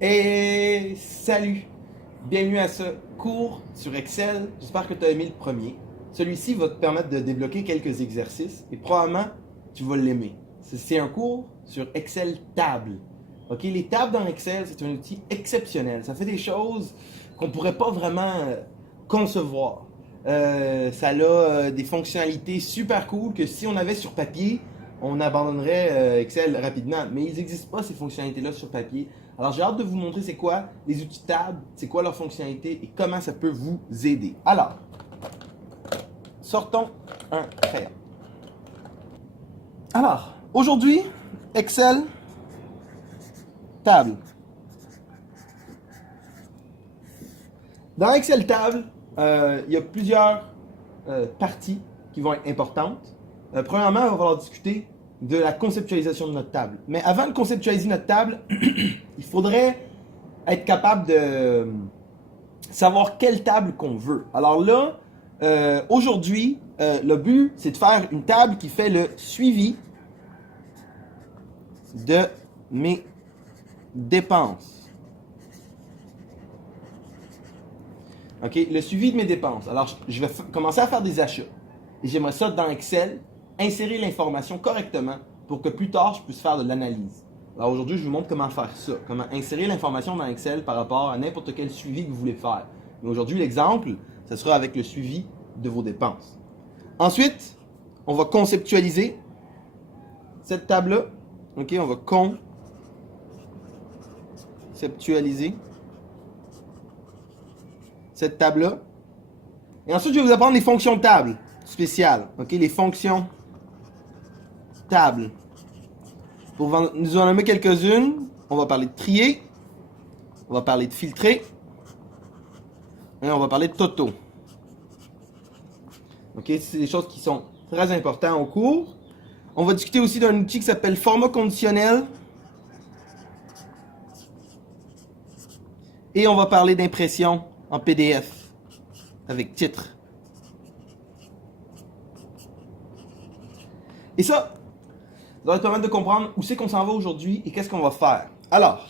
Et salut! Bienvenue à ce cours sur Excel. J'espère que tu as aimé le premier. Celui-ci va te permettre de débloquer quelques exercices et probablement tu vas l'aimer. C'est un cours sur Excel table. Ok, les tables dans Excel, c'est un outil exceptionnel. Ça fait des choses qu'on ne pourrait pas vraiment concevoir. Ça a des fonctionnalités super cool que si on avait sur papier, on abandonnerait Excel rapidement. Mais ils n'existent pas ces fonctionnalités-là sur papier. Alors j'ai hâte de vous montrer c'est quoi les outils de table, c'est quoi leurs fonctionnalités et comment ça peut vous aider. Alors, sortons un crayon. Alors, aujourd'hui, Excel, table. Dans Excel table, il y a plusieurs parties qui vont être importantes. Premièrement, il va falloir discuter de la conceptualisation de notre table. Mais avant de conceptualiser notre table, il faudrait être capable de savoir quelle table qu'on veut. Alors là, aujourd'hui, le but, c'est de faire une table qui fait le suivi de mes dépenses. OK? Le suivi de mes dépenses. Alors, je vais commencer à faire des achats. Et j'aimerais ça dans Excel, insérer l'information correctement pour que plus tard, je puisse faire de l'analyse. Alors aujourd'hui, je vous montre comment faire ça, comment insérer l'information dans Excel par rapport à n'importe quel suivi que vous voulez faire. Mais aujourd'hui, l'exemple, ce sera avec le suivi de vos dépenses. Ensuite, on va conceptualiser cette table-là. OK, on va conceptualiser cette table-là. Et ensuite, je vais vous apprendre les fonctions de table spéciales. OK, les fonctions table. Pour nous en nommer quelques-unes, on va parler de trier, on va parler de filtrer, et on va parler de toto. OK, c'est des choses qui sont très importantes au cours. On va discuter aussi d'un outil qui s'appelle format conditionnel. Et on va parler d'impression en PDF avec titre. Et ça va te permettre de comprendre où c'est qu'on s'en va aujourd'hui et qu'est-ce qu'on va faire. Alors,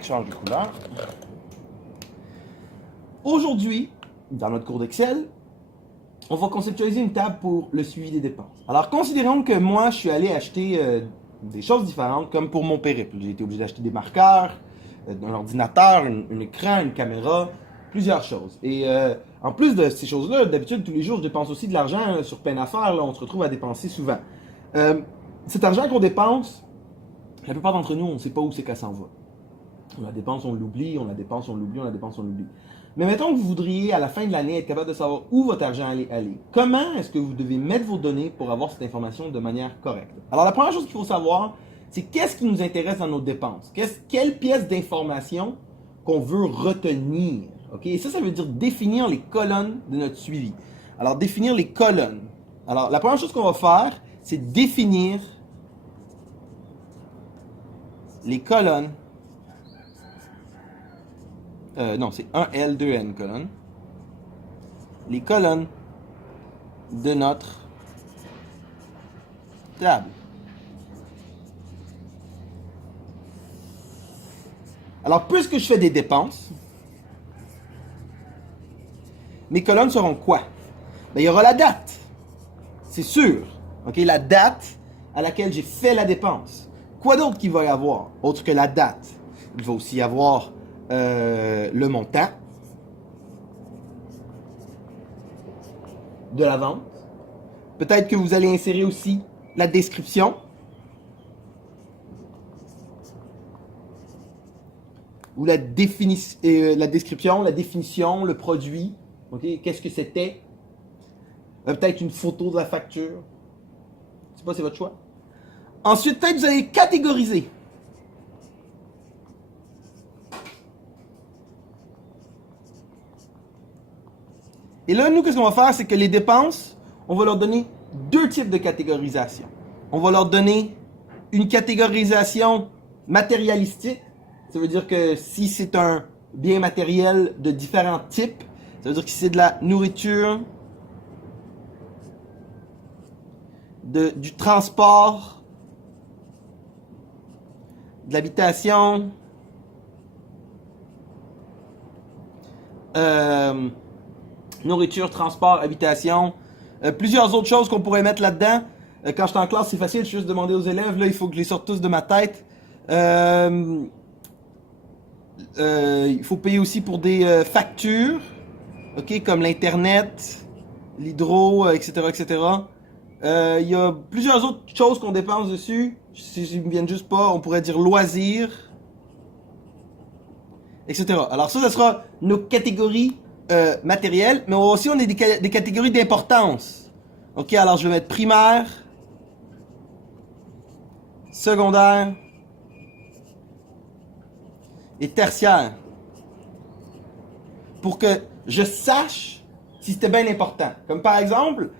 je change de couleur. Aujourd'hui, dans notre cours d'Excel, on va conceptualiser une table pour le suivi des dépenses. Alors, considérons que moi, je suis allé acheter des choses différentes, comme pour mon périple. J'ai été obligé d'acheter des marqueurs, un ordinateur, un écran, une caméra, plusieurs choses. Et en plus de ces choses-là, d'habitude, tous les jours, je dépense aussi de l'argent sur peine à faire. Là, on se retrouve à dépenser souvent. Cet argent qu'on dépense, la plupart d'entre nous, on ne sait pas où c'est qu'elle s'en va. On la dépense, on l'oublie, on la dépense, on l'oublie, on la dépense, on l'oublie. Mais mettons que vous voudriez, à la fin de l'année, être capable de savoir où votre argent allait aller. Comment est-ce que vous devez mettre vos données pour avoir cette information de manière correcte? Alors, la première chose qu'il faut savoir, c'est qu'est-ce qui nous intéresse dans nos dépenses? Quelle pièce d'information qu'on veut retenir? OK? Et ça veut dire définir les colonnes de notre suivi. Alors, définir les colonnes. Alors, la première chose qu'on va faire, c'est définir les colonnes. Non, c'est 1L, 2N colonnes. Les colonnes de notre table. Alors, puisque je fais des dépenses, mes colonnes seront quoi? Ben, il y aura la date. C'est sûr. OK, la date à laquelle j'ai fait la dépense. Quoi d'autre qu'il va y avoir, autre que la date? Il va aussi y avoir le montant de la vente. Peut-être que vous allez insérer aussi la description. Ou la description, la définition, le produit. Okay? Qu'est-ce que c'était? Peut-être une photo de la facture. Je ne sais pas, c'est votre choix. Ensuite, peut-être vous allez catégoriser. Et là, nous, qu'est-ce qu'on va faire? C'est que les dépenses, on va leur donner deux types de catégorisation. On va leur donner une catégorisation matérialistique. Ça veut dire que si c'est un bien matériel de différents types, ça veut dire que si c'est de la nourriture, du transport, de l'habitation, nourriture, transport, habitation, plusieurs autres choses qu'on pourrait mettre là-dedans. Quand je suis en classe, c'est facile, je suis juste demander aux élèves, là, il faut que je les sorte tous de ma tête. Il faut payer aussi pour des factures, ok, comme l'Internet, l'hydro, etc., etc. Il y a plusieurs autres choses qu'on dépense dessus. Si je ne me viens juste pas, on pourrait dire loisirs, etc. Alors ça sera nos catégories matérielles, mais aussi on a des catégories d'importance. Ok, alors je vais mettre primaire, secondaire et tertiaire. Pour que je sache si c'était bien important. Comme par exemple,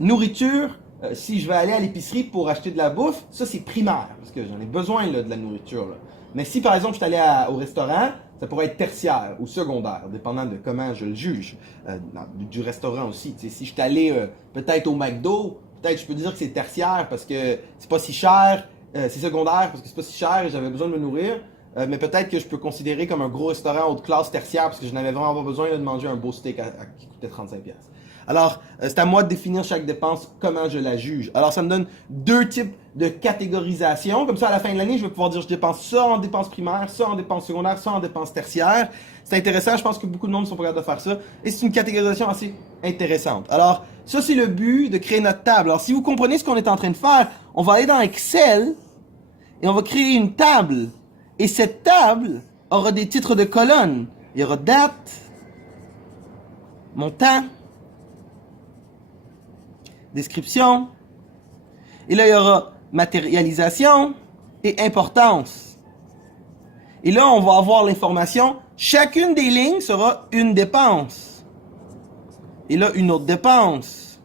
nourriture, si je vais aller à l'épicerie pour acheter de la bouffe, ça c'est primaire, parce que j'en ai besoin là, de la nourriture. Là. Mais si par exemple je suis allé au restaurant, ça pourrait être tertiaire ou secondaire, dépendant de comment je le juge. Du restaurant aussi. T'sais, si je suis allé peut-être au McDo, peut-être je peux dire que c'est tertiaire parce que c'est pas si cher, c'est secondaire parce que c'est pas si cher et j'avais besoin de me nourrir. Mais peut-être que je peux considérer comme un gros restaurant haute classe tertiaire parce que je n'avais vraiment pas besoin de manger un beau steak qui coûtait 35$. Alors, c'est à moi de définir chaque dépense, comment je la juge. Alors, ça me donne deux types de catégorisation. Comme ça, à la fin de l'année, je vais pouvoir dire je dépense ça en dépenses primaires, ça en dépenses secondaires, ça en dépenses tertiaires. C'est intéressant, je pense que beaucoup de monde ne sont pas capables de faire ça. Et c'est une catégorisation assez intéressante. Alors, ça, c'est le but de créer notre table. Alors, si vous comprenez ce qu'on est en train de faire, on va aller dans Excel et on va créer une table. Et cette table aura des titres de colonnes. Il y aura date, montant, description. Et là, il y aura matérialisation et importance. Et là, on va avoir l'information. Chacune des lignes sera une dépense. Et là, une autre dépense.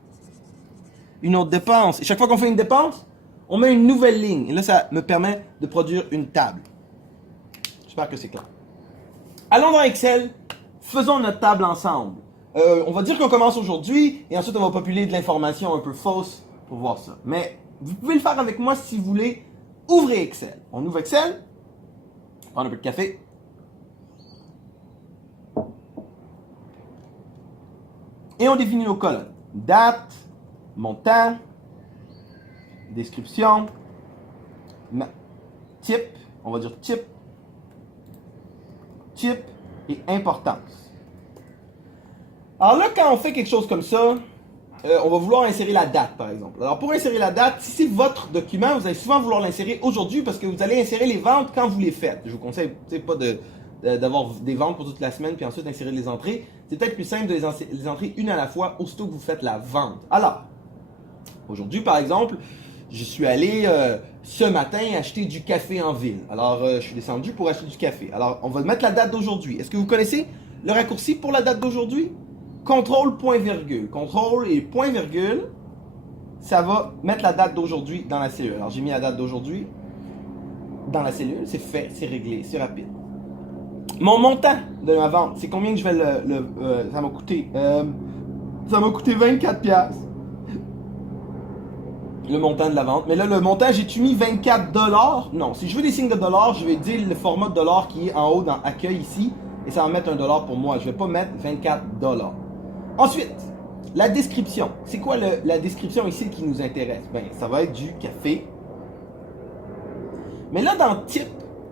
Une autre dépense. Et chaque fois qu'on fait une dépense, on met une nouvelle ligne. Et là, ça me permet de produire une table. J'espère que c'est clair. Allons dans Excel. Faisons notre table ensemble. On va dire qu'on commence aujourd'hui et ensuite on va populer de l'information un peu fausse pour voir ça. Mais vous pouvez le faire avec moi si vous voulez. Ouvrez Excel. On ouvre Excel. On prend un peu de café. Et on définit nos colonnes. Date, montant, description, type, on va dire type et importance. Alors là, quand on fait quelque chose comme ça, on va vouloir insérer la date, par exemple. Alors pour insérer la date, si c'est votre document, vous allez souvent vouloir l'insérer aujourd'hui parce que vous allez insérer les ventes quand vous les faites. Je vous conseille pas d'avoir des ventes pour toute la semaine puis ensuite d'insérer les entrées. C'est peut-être plus simple de les entrer une à la fois aussitôt que vous faites la vente. Alors, aujourd'hui, par exemple, je suis allé ce matin acheter du café en ville. Alors, je suis descendu pour acheter du café. Alors, on va mettre la date d'aujourd'hui. Est-ce que vous connaissez le raccourci pour la date d'aujourd'hui? Contrôle, point, virgule. Contrôle et point, virgule, ça va mettre la date d'aujourd'hui dans la cellule. Alors, j'ai mis la date d'aujourd'hui dans la cellule. C'est fait, c'est réglé, c'est rapide. Mon montant de ma vente, c'est combien que je vais ça m'a coûté? Ça m'a coûté 24$. Le montant de la vente. Mais là, le montant, j'ai-tu mis 24$? Non. Si je veux des signes de dollars, je vais dire le format de dollar qui est en haut dans accueil ici. Et ça va mettre $1 pour moi. Je ne vais pas mettre 24$. Ensuite, la description. C'est quoi la description ici qui nous intéresse? Ben, ça va être du café. Mais là, dans type,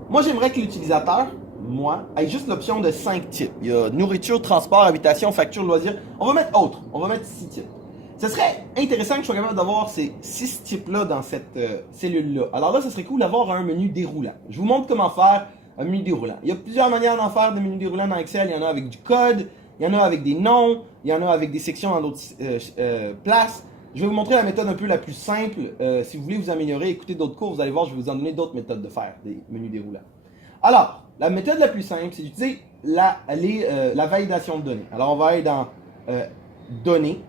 moi, j'aimerais que l'utilisateur, moi, ait juste l'option de 5 types. Il y a nourriture, transport, habitation, facture, loisirs. On va mettre autre. On va mettre 6 types. Ce serait intéressant que je sois capable d'avoir ces 6 types-là dans cette cellule-là. Alors là, ce serait cool d'avoir un menu déroulant. Je vous montre comment faire un menu déroulant. Il y a plusieurs manières d'en faire des menus déroulants dans Excel. Il y en a avec du code, il y en a avec des noms, il y en a avec des sections dans d'autres places. Je vais vous montrer la méthode un peu la plus simple. Si vous voulez vous améliorer, écoutez d'autres cours, vous allez voir, je vais vous en donner d'autres méthodes de faire des menus déroulants. Alors, la méthode la plus simple, c'est d'utiliser la validation de données. Alors, on va aller dans Données.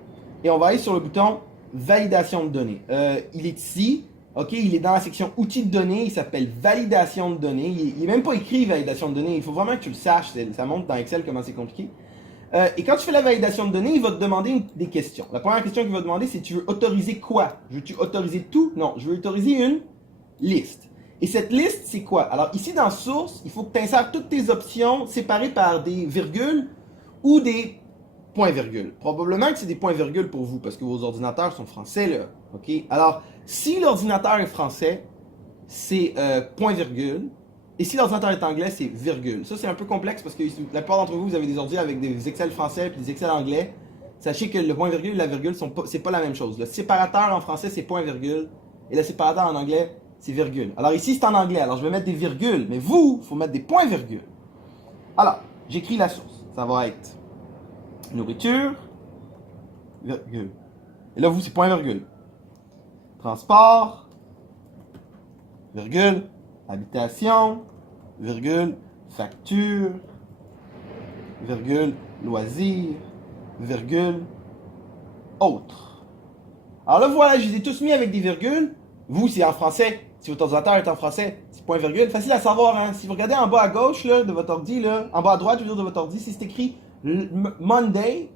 Et on va aller sur le bouton Validation de données. Il est ici, ok, il est dans la section Outils de données, il s'appelle Validation de données. Il n'est même pas écrit Validation de données, il faut vraiment que tu le saches, ça montre dans Excel comment c'est compliqué. Et quand tu fais la validation de données, il va te demander des questions. La première question qu'il va te demander, c'est tu veux autoriser quoi? Veux-tu autoriser tout? Non, je veux autoriser une liste. Et cette liste, c'est quoi? Alors ici dans source, il faut que tu insères toutes tes options séparées par des virgules ou des points-virgules. Probablement que c'est des points-virgules pour vous parce que vos ordinateurs sont français là. OK? Alors, si l'ordinateur est français, c'est point-virgule. Et si l'ordinateur est anglais, c'est virgule. Ça, c'est un peu complexe parce que la plupart d'entre vous, vous avez des ordi avec des Excel français et des Excel anglais. Sachez que le point-virgule et la virgule, c'est pas la même chose. Le séparateur en français, c'est point-virgule. Et le séparateur en anglais, c'est virgule. Alors ici, c'est en anglais. Alors je vais mettre des virgules. Mais vous, il faut mettre des points-virgules. Alors, j'écris la source. Ça va être nourriture, virgule. Et là, vous, c'est point-virgule. Transport, virgule. Habitation, virgule. Facture, virgule. Loisirs, virgule. Autre. Alors là, voilà, je les ai tous mis avec des virgules. Vous, c'est en français. Si votre ordinateur est en français, c'est point virgule. Facile à savoir, hein. Si vous regardez en bas à gauche là, de votre ordi, là, en bas à droite, je veux dire, de votre ordi, si c'est écrit Monday,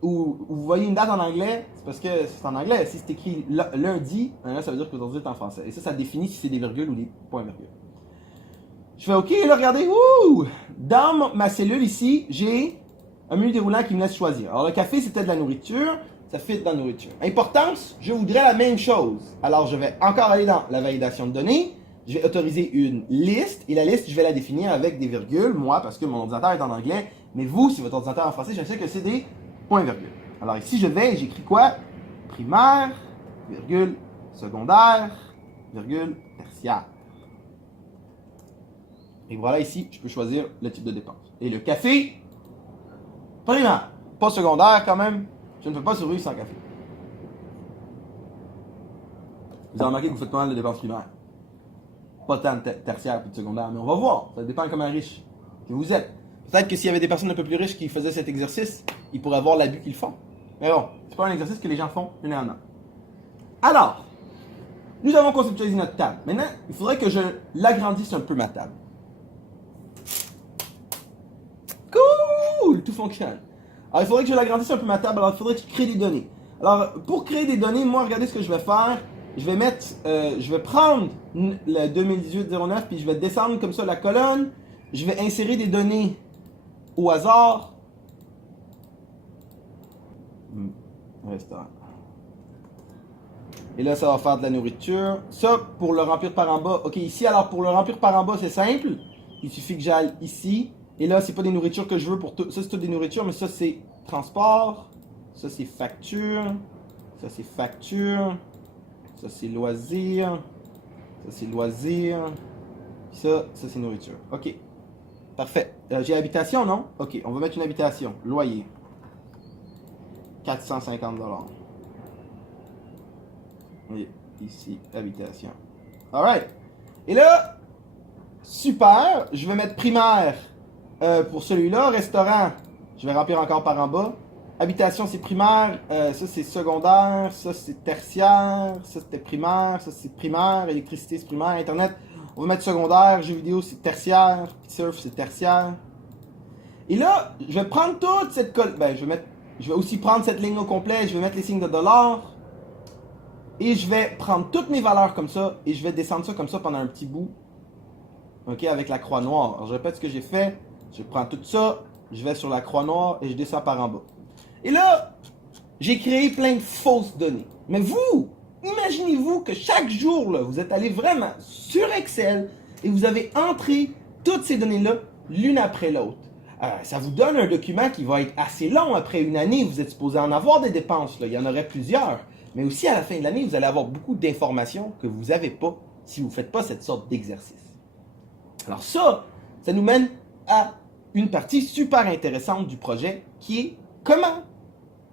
ou vous voyez une date en anglais, c'est parce que c'est en anglais. Si c'est écrit lundi, là, ça veut dire que votre ordi est en français. Et ça définit si c'est des virgules ou des points virgules. Je fais OK, là, regardez, ouh! Dans ma cellule ici, j'ai un menu déroulant qui me laisse choisir. Alors, le café, c'était de la nourriture. Ça fit dans la nourriture. Importance, je voudrais la même chose. Alors, je vais encore aller dans la validation de données. Je vais autoriser une liste. Et la liste, je vais la définir avec des virgules. Moi, parce que mon ordinateur est en anglais. Mais vous, si votre ordinateur est en français, je sais que c'est des points-virgules. Alors ici, je vais, j'écris quoi? Primaire, virgule, secondaire, virgule, tertiaire. Et voilà, ici, je peux choisir le type de dépense. Et le café, primaire. Pas secondaire quand même. Je ne peux pas survivre sans café. Vous avez remarqué que vous faites pas mal de dépenses primaires. Pas tant de tertiaire et de secondaire, mais on va voir. Ça dépend comment riche que vous êtes. Peut-être que s'il y avait des personnes un peu plus riches qui faisaient cet exercice, ils pourraient voir l'abus qu'ils font. Mais bon, c'est pas un exercice que les gens font généralement. Alors, nous avons conceptualisé notre table. Maintenant, il faudrait que je l'agrandisse un peu ma table. Cool! Tout fonctionne. Alors, il faudrait que je l'agrandisse un peu ma table. Alors, il faudrait que je crée des données. Alors, pour créer des données, moi, regardez ce que je vais faire. Je vais mettre, je vais prendre le 2018-09 puis je vais descendre comme ça la colonne. Je vais insérer des données au hasard. Restaurant. Et là, ça va faire de la nourriture. Ça, pour le remplir par en bas. Ok, ici, alors pour le remplir par en bas, c'est simple. Il suffit que j'aille ici. Et là, c'est pas des nourritures que je veux pour tout. Ça, c'est toutes des nourritures, mais ça, c'est transport. Ça, c'est facture. Ça, c'est facture. Ça, c'est loisir. Ça, c'est loisir. Ça, c'est nourriture. Ok. Parfait. J'ai habitation, non? Ok, on va mettre une habitation. Loyer. 450 $. Oui, ici, habitation. Alright. Et là, super. Je vais mettre primaire pour celui-là. Restaurant, je vais remplir encore par en bas. Habitation, c'est primaire. Ça, c'est secondaire. Ça, c'est tertiaire. Ça, c'était primaire. Ça, c'est primaire. Électricité, c'est primaire. Internet, on va mettre secondaire. Jeux vidéo, c'est tertiaire. Surf, c'est tertiaire. Et là, je vais prendre toute cette colonne. Ben, je vais aussi prendre cette ligne au complet. Je vais mettre les signes de $. Et je vais prendre toutes mes valeurs comme ça. Et je vais descendre ça comme ça pendant un petit bout. Ok, avec la croix noire. Alors, je répète ce que j'ai fait. Je prends tout ça. Je vais sur la croix noire et je descends par en bas. Et là, j'ai créé plein de fausses données. Mais vous, imaginez-vous que chaque jour, là, vous êtes allé vraiment sur Excel et vous avez entré toutes ces données-là l'une après l'autre. Ça vous donne un document qui va être assez long après une année. Vous êtes supposé en avoir des dépenses. Là. Il y en aurait plusieurs. Mais aussi, à la fin de l'année, vous allez avoir beaucoup d'informations que vous n'avez pas si vous ne faites pas cette sorte d'exercice. Alors ça nous mène à une partie super intéressante du projet qui est comment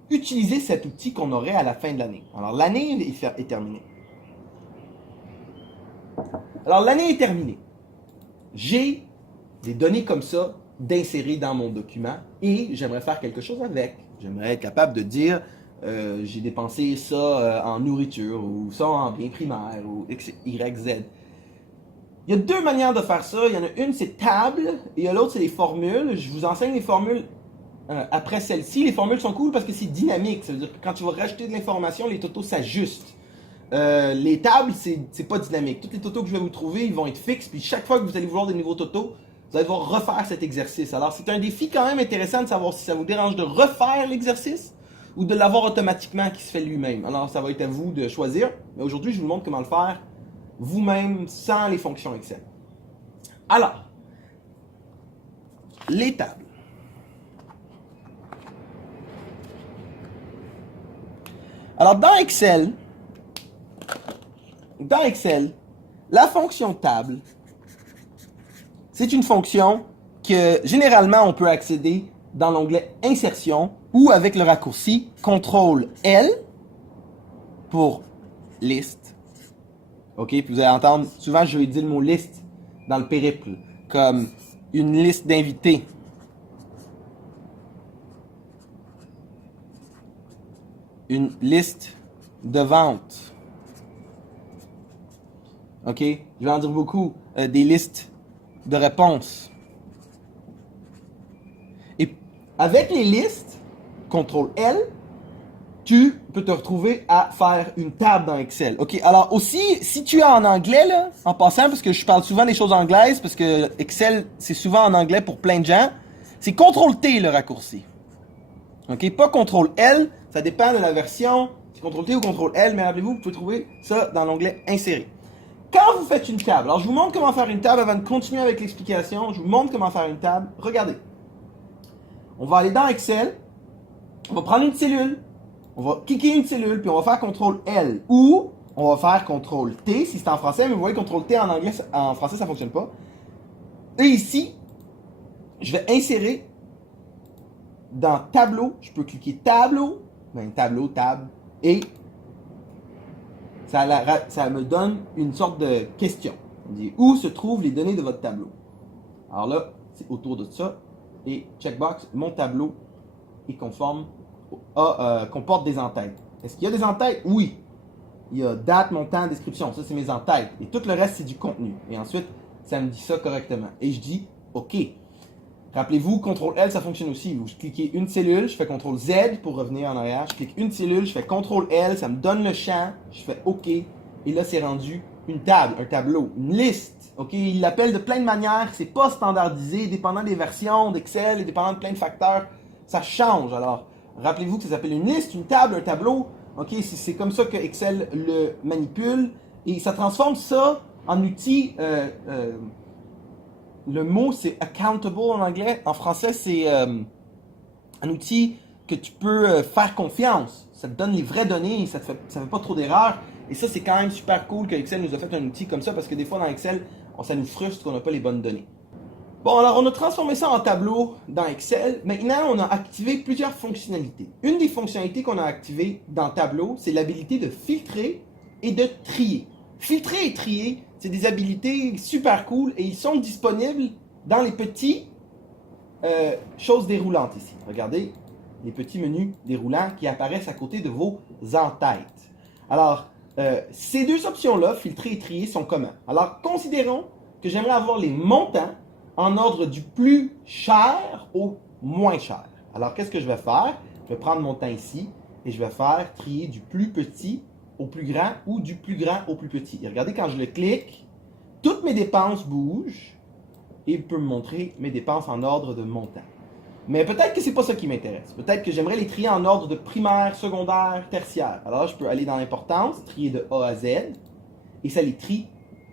utiliser cet outil qu'on aurait à la fin de l'année. Alors l'année est terminée. Alors l'année est terminée. J'ai des données comme ça d'insérer dans mon document et j'aimerais faire quelque chose avec. J'aimerais être capable de dire j'ai dépensé ça en nourriture ou ça en biens primaires ou X, Y, Z. Il y a deux manières de faire ça. Il y en a une, c'est table, et l'autre, c'est les formules. Je vous enseigne les formules après celle-ci. Les formules sont cool parce que c'est dynamique. Ça veut dire que quand tu vas rajouter de l'information, les totaux s'ajustent. les tables, c'est pas dynamique. Toutes les totaux que je vais vous trouver, ils vont être fixes, puis chaque fois que vous allez vouloir des nouveaux totaux, vous allez devoir refaire cet exercice. Alors, c'est un défi quand même intéressant de savoir si ça vous dérange de refaire l'exercice ou de l'avoir automatiquement qui se fait lui-même. Alors, ça va être à vous de choisir. Mais aujourd'hui, je vous montre comment le faire vous-même sans les fonctions Excel. Alors, les tables. Alors, dans Excel, la fonction table, c'est une fonction que généralement on peut accéder dans l'onglet Insertion ou avec le raccourci CTRL-L pour liste. OK, puis vous allez entendre, souvent je vais dire le mot liste dans le périple, comme une liste d'invités. Une liste de vente. OK? Je vais en dire beaucoup. Des listes de réponses. Et avec les listes, CTRL-L, tu peux te retrouver à faire une table dans Excel. OK? Alors aussi, si tu es en anglais, là, en passant, parce que je parle souvent des choses anglaises, parce que Excel, c'est souvent en anglais pour plein de gens, c'est CTRL-T le raccourci. OK? Pas CTRL-L, ça dépend de la version. C'est CTRL-T ou CTRL-L, mais rappelez-vous, vous pouvez trouver ça dans l'onglet Insérer. Quand vous faites une table, alors je vous montre comment faire une table avant de continuer avec l'explication. Je vous montre comment faire une table. Regardez. On va aller dans Excel. On va prendre une cellule. On va cliquer une cellule, puis on va faire CTRL-L. Ou on va faire CTRL-T si c'est en français, mais vous voyez CTRL-T en anglais, en français, ça ne fonctionne pas. Et ici, je vais insérer dans Tableau. Je peux cliquer Tableau, Tableau, Tab, et ça me donne une sorte de question. On dit où se trouvent les données de votre tableau. Alors là, c'est autour de ça. Et checkbox, mon tableau est conforme, comporte des entêtes. Est-ce qu'il y a des entêtes? Oui. Il y a date, montant, description. Ça, c'est mes entêtes. Et tout le reste, c'est du contenu. Et ensuite, ça me dit ça correctement. Et je dis OK. Rappelez-vous, CTRL-L, ça fonctionne aussi. Vous cliquez une cellule, je fais CTRL-Z pour revenir en arrière. Je clique une cellule, je fais CTRL-L, ça me donne le champ, je fais OK. Et là, c'est rendu une table, un tableau, une liste. OK? Il l'appelle de plein de manières. C'est pas standardisé, dépendant des versions d'Excel et dépendant de plein de facteurs. Ça change. Alors, rappelez-vous que ça s'appelle une liste, une table, un tableau. OK? C'est comme ça que Excel le manipule. Et ça transforme ça en outil... le mot, c'est accountable en anglais. En français, c'est un outil que tu peux faire confiance. Ça te donne les vraies données, ça fait pas trop d'erreurs. Et ça, c'est quand même super cool que Excel nous a fait un outil comme ça, parce que des fois, dans Excel, ça nous frustre qu'on n'a pas les bonnes données. Bon, alors, on a transformé ça en tableau dans Excel. Maintenant, on a activé plusieurs fonctionnalités. Une des fonctionnalités qu'on a activées dans Tableau, c'est l'habilité de filtrer et de trier. Filtrer et trier, c'est des habilités super cool et ils sont disponibles dans les petits choses déroulantes ici. Regardez les petits menus déroulants qui apparaissent à côté de vos entêtes. Alors, ces deux options-là, filtrer et trier, sont communs. Alors, considérons que j'aimerais avoir les montants en ordre du plus cher au moins cher. Alors, qu'est-ce que je vais faire? Je vais prendre mon temps ici et je vais faire trier du plus petit au plus grand ou du plus grand au plus petit. Et regardez, quand je le clique, toutes mes dépenses bougent et il peut me montrer mes dépenses en ordre de montant. Mais peut-être que c'est pas ça qui m'intéresse. Peut-être que j'aimerais les trier en ordre de primaire, secondaire, tertiaire. Alors là, je peux aller dans l'importance, trier de A à Z, et ça les trie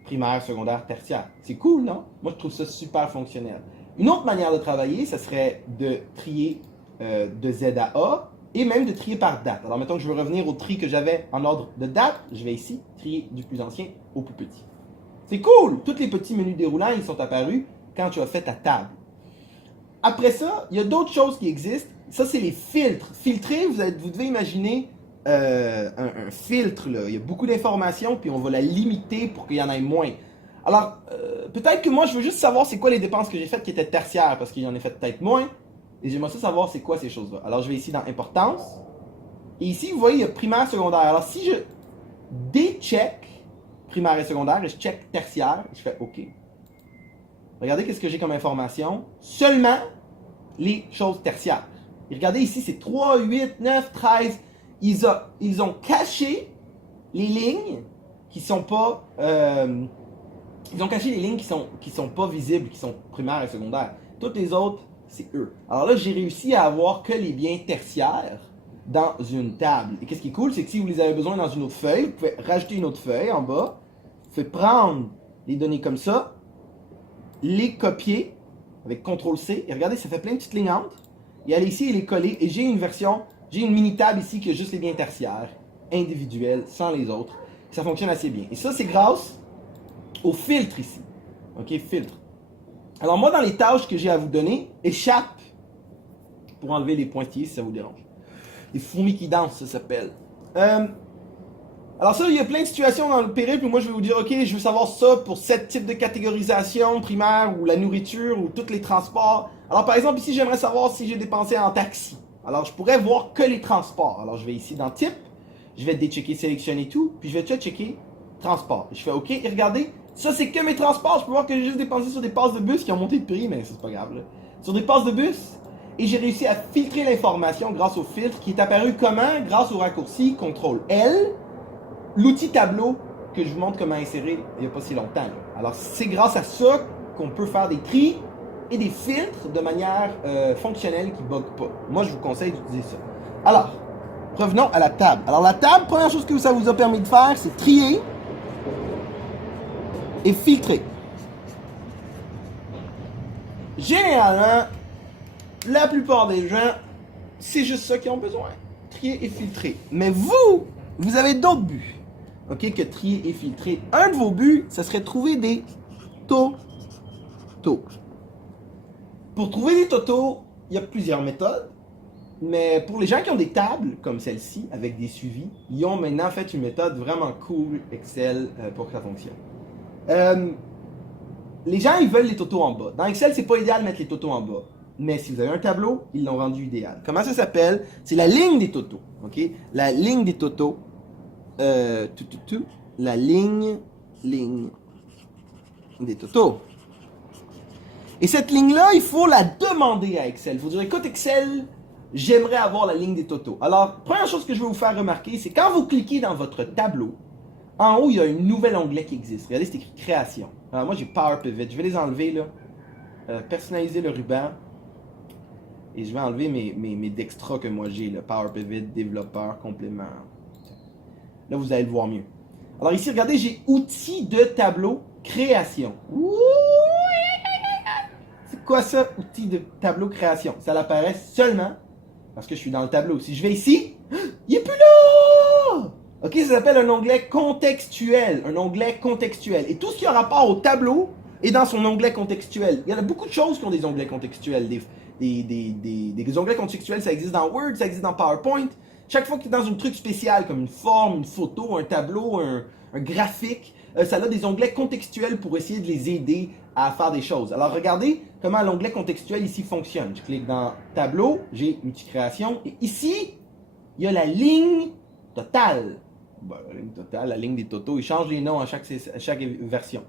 primaire, secondaire, tertiaire. C'est cool, non? Moi, je trouve ça super fonctionnel. Une autre manière de travailler, ça serait de trier de Z à A, et même de trier par date. Alors, mettons que je veux revenir au tri que j'avais en ordre de date, je vais ici trier du plus ancien au plus petit. C'est cool! Tous les petits menus déroulants, ils sont apparus quand tu as fait ta table. Après ça, il y a d'autres choses qui existent. Ça, c'est les filtres. Filtrer, vous devez imaginer un filtre, là. Il y a beaucoup d'informations, puis on va la limiter pour qu'il y en ait moins. Alors, peut-être que moi, je veux juste savoir c'est quoi les dépenses que j'ai faites qui étaient tertiaires, parce qu'il y en a fait peut-être moins. Et j'aimerais ça savoir c'est quoi ces choses-là. Alors, je vais ici dans Importance. Et ici, vous voyez, il y a primaire, secondaire. Alors, si je décheck primaire et secondaire et je check tertiaire, je fais OK. Regardez qu'est-ce que j'ai comme information. Seulement les choses tertiaires. Et regardez ici, c'est 3, 8, 9, 13. Ils ont caché les lignes qui sont pas... ils ont caché les lignes qui sont pas visibles, qui sont primaires et secondaires. Toutes les autres, c'est eux. Alors là, j'ai réussi à avoir que les biens tertiaires dans une table. Et qu'est-ce qui est cool, c'est que si vous les avez besoin dans une autre feuille, vous pouvez rajouter une autre feuille en bas, vous pouvez prendre les données comme ça, les copier avec CTRL-C, et regardez, ça fait plein de petites lignes entre, et aller ici et les coller, et j'ai une mini-table ici qui a juste les biens tertiaires, individuels, sans les autres. Ça fonctionne assez bien. Et ça, c'est grâce au filtre ici. OK, filtre. Alors moi, dans les tâches que j'ai à vous donner, échappe, pour enlever les pointillés si ça vous dérange. Les fourmis qui dansent, ça s'appelle. Alors ça, il y a plein de situations dans le périple où moi je vais vous dire, ok, je veux savoir ça pour 7 types de catégorisation primaire, ou la nourriture, ou tous les transports. Alors par exemple, ici, j'aimerais savoir si j'ai dépensé en taxi. Alors je pourrais voir que les transports. Alors je vais ici dans type, je vais déchecker, sélectionner tout, puis je vais checker transport. Je fais ok, et regardez, ça c'est que mes transports. Je peux voir que j'ai juste dépensé sur des passes de bus qui ont monté de prix, mais c'est pas grave là. Sur des passes de bus, et j'ai réussi à filtrer l'information grâce au filtre qui est apparu comment? Grâce au raccourci CTRL-L, l'outil tableau que je vous montre comment insérer il n'y a pas si longtemps. Là. Alors c'est grâce à ça qu'on peut faire des tris et des filtres de manière fonctionnelle qui ne bug pas. Moi je vous conseille d'utiliser ça. Alors, revenons à la table. Alors la table, première chose que ça vous a permis de faire, c'est trier et filtrer. Généralement, la plupart des gens, c'est juste ça qu'ils ont besoin. Trier et filtrer. Mais vous avez d'autres buts. OK, que trier et filtrer. Un de vos buts, ça serait de trouver des totaux. Pour trouver des totaux, il y a plusieurs méthodes. Mais pour les gens qui ont des tables, comme celle-ci, avec des suivis, ils ont maintenant fait une méthode vraiment cool, Excel, pour que ça fonctionne. Les gens, ils veulent les totaux en bas. Dans Excel, c'est pas idéal de mettre les totaux en bas. Mais si vous avez un tableau, ils l'ont rendu idéal. Comment ça s'appelle? C'est la ligne des totaux. OK? La ligne des totaux. La ligne des totaux. Et cette ligne-là, il faut la demander à Excel. Il faut dire, écoute Excel, j'aimerais avoir la ligne des totaux. Alors, première chose que je vais vous faire remarquer, c'est quand vous cliquez dans votre tableau, en haut, il y a un nouvel onglet qui existe. Regardez, c'est écrit Création. Alors moi, j'ai Power Pivot. Je vais les enlever, là. Personnaliser le ruban. Et je vais enlever mes dextras que moi j'ai, le Power Pivot, développeur, complément. Là, vous allez le voir mieux. Alors ici, regardez, j'ai outils de tableau, création. C'est quoi ça, outils de tableau, création? Ça apparaît seulement parce que je suis dans le tableau. Si je vais ici, il n'est plus là! OK, ça s'appelle un onglet contextuel. Un onglet contextuel. Et tout ce qui a rapport au tableau est dans son onglet contextuel. Il y en a beaucoup de choses qui ont des onglets contextuels. Des onglets contextuels, ça existe dans Word, ça existe dans PowerPoint. Chaque fois que tu es dans un truc spécial, comme une forme, une photo, un tableau, un graphique, ça a des onglets contextuels pour essayer de les aider à faire des choses. Alors regardez comment l'onglet contextuel ici fonctionne. Je clique dans Tableau, j'ai Outil Création, et ici, il y a la ligne totale. Ben, la ligne totale, la ligne des totaux, ils changent les noms à chaque version.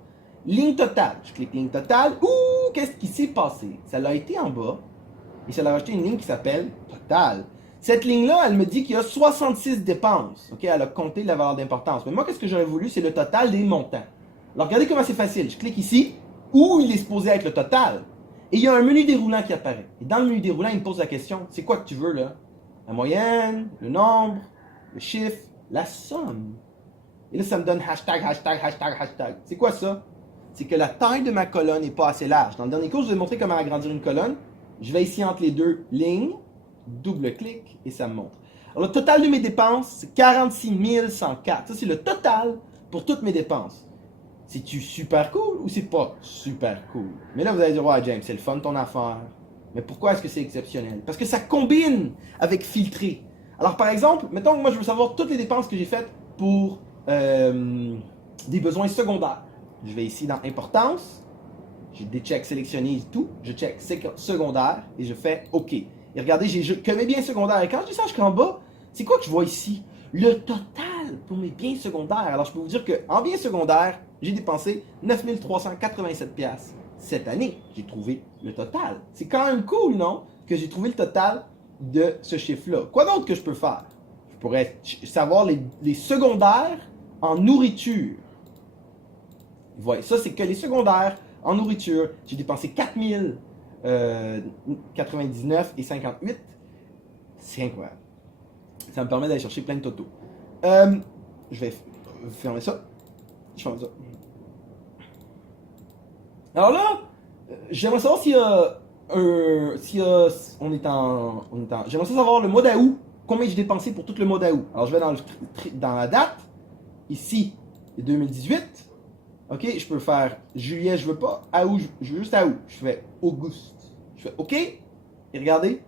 Ligne totale, je clique ligne totale. Ouh, qu'est-ce qui s'est passé? Ça l'a été en bas, et ça l'a rajouté une ligne qui s'appelle totale. Cette ligne-là, elle me dit qu'il y a 66 dépenses. OK, elle a compté la valeur d'importance. Mais moi, qu'est-ce que j'aurais voulu? C'est le total des montants. Alors, regardez comment c'est facile. Je clique ici, où il est supposé être le total. Et il y a un menu déroulant qui apparaît. Et dans le menu déroulant, il me pose la question, c'est quoi que tu veux, là? La moyenne, le nombre, le chiffre, la somme. Et là, ça me donne hashtag, hashtag, hashtag, hashtag. C'est quoi ça? C'est que la taille de ma colonne n'est pas assez large. Dans le dernier cours, je vous ai montré comment agrandir une colonne. Je vais ici entre les deux lignes. Double-clic et ça me montre. Alors, le total de mes dépenses, c'est 46 104. Ça, c'est le total pour toutes mes dépenses. C'est-tu super cool ou c'est pas super cool? Mais là, vous allez dire, ouais, James, c'est le fun ton affaire. Mais pourquoi est-ce que c'est exceptionnel? Parce que ça combine avec filtrer. Alors, par exemple, mettons que moi, je veux savoir toutes les dépenses que j'ai faites pour des besoins secondaires. Je vais ici dans Importance. J'ai des checks sélectionnés et tout. Je check secondaire et je fais OK. Et regardez, j'ai que mes biens secondaires. Et quand je descends jusqu'en bas, c'est quoi que je vois ici? Le total pour mes biens secondaires. Alors, je peux vous dire qu'en biens secondaires, j'ai dépensé 9 387 $ cette année. J'ai trouvé le total. C'est quand même cool, non? Que j'ai trouvé le total de ce chiffre-là. Quoi d'autre que je peux faire? Je pourrais savoir les secondaires en nourriture. Vous voyez, ça c'est que les secondaires en nourriture. J'ai dépensé 4099 et 58. C'est incroyable. Ça me permet d'aller chercher plein de totos. Je vais fermer ça. Je ferme ça. Alors là, j'aimerais savoir s'il y a j'aimerais savoir le mois d'août, combien j'ai dépensé pour tout le mois d'août. Alors je vais dans la date, ici, 2018. Ok, je peux faire juillet, je veux pas. Août, je veux juste août. Je fais Auguste. Je fais OK. Et regardez,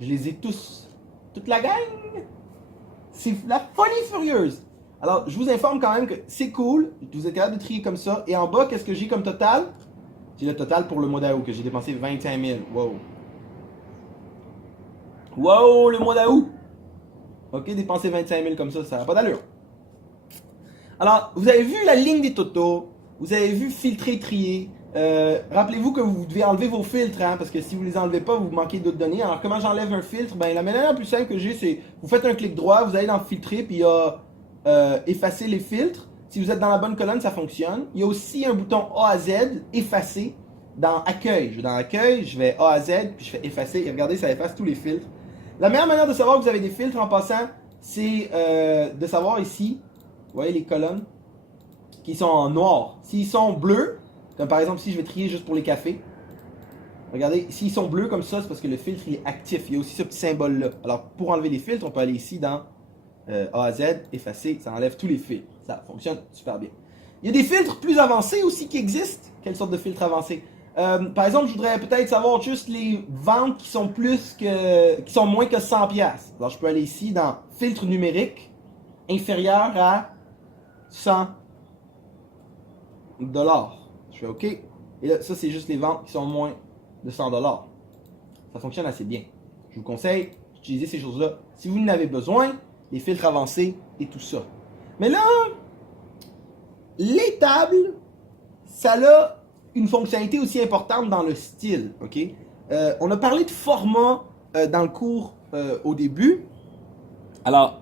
je les ai tous. Toute la gang. C'est la folie furieuse. Alors, je vous informe quand même que c'est cool. Vous êtes capable de trier comme ça. Et en bas, qu'est-ce que j'ai comme total? J'ai le total pour le mois d'août, que j'ai dépensé 25 000. Wow. Wow, le mois d'août. Ok, dépenser 25 000 comme ça n'a pas d'allure. Alors, vous avez vu la ligne des totos. Vous avez vu filtrer, trier. Rappelez-vous que vous devez enlever vos filtres, hein, parce que si vous ne les enlevez pas, vous manquez d'autres données. Alors, comment j'enlève un filtre? Ben, la manière la plus simple que j'ai, c'est vous faites un clic droit, vous allez dans filtrer, puis il y a effacer les filtres. Si vous êtes dans la bonne colonne, ça fonctionne. Il y a aussi un bouton A à Z, effacer, dans accueil. Je vais dans accueil, je vais A à Z, puis je fais effacer. Et regardez, ça efface tous les filtres. La meilleure manière de savoir que vous avez des filtres en passant, c'est de savoir ici, vous voyez les colonnes, qui sont en noir. S'ils sont bleus, comme par exemple, si je vais trier juste pour les cafés, regardez, s'ils sont bleus comme ça, c'est parce que le filtre il est actif. Il y a aussi ce petit symbole-là. Alors, pour enlever les filtres, on peut aller ici dans A à Z, effacer, ça enlève tous les filtres. Ça fonctionne super bien. Il y a des filtres plus avancés aussi qui existent. Quelle sorte de filtres avancés? Par exemple, je voudrais peut-être savoir juste les ventes qui sont moins que 100$. Alors, je peux aller ici dans filtre numérique, inférieur à 100$. Je fais OK. Et là, ça, c'est juste les ventes qui sont moins de 100$. Ça fonctionne assez bien. Je vous conseille d'utiliser ces choses-là si vous en avez besoin, les filtres avancés et tout ça. Mais là, les tables, ça a une fonctionnalité aussi importante dans le style. OK? On a parlé de format dans le cours au début. Alors,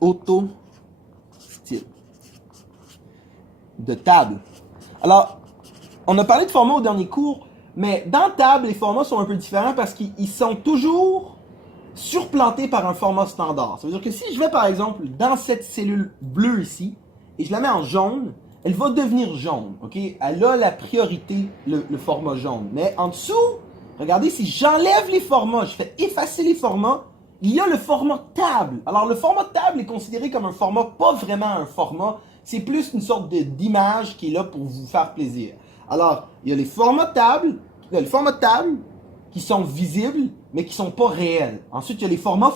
auto-style de table. Alors, on a parlé de format au dernier cours, mais dans table, les formats sont un peu différents parce qu'ils sont toujours surplantés par un format standard. Ça veut dire que si je vais par exemple dans cette cellule bleue ici, et je la mets en jaune, elle va devenir jaune. Ok? Elle a la priorité, le format jaune. Mais en dessous, regardez, si j'enlève les formats, je fais effacer les formats, il y a le format table. Alors le format table est considéré comme un format, pas vraiment un format, c'est plus une sorte d'image qui est là pour vous faire plaisir. Alors, il y a les formats table, qui sont visibles, mais qui ne sont pas réels. Ensuite, il y a les formats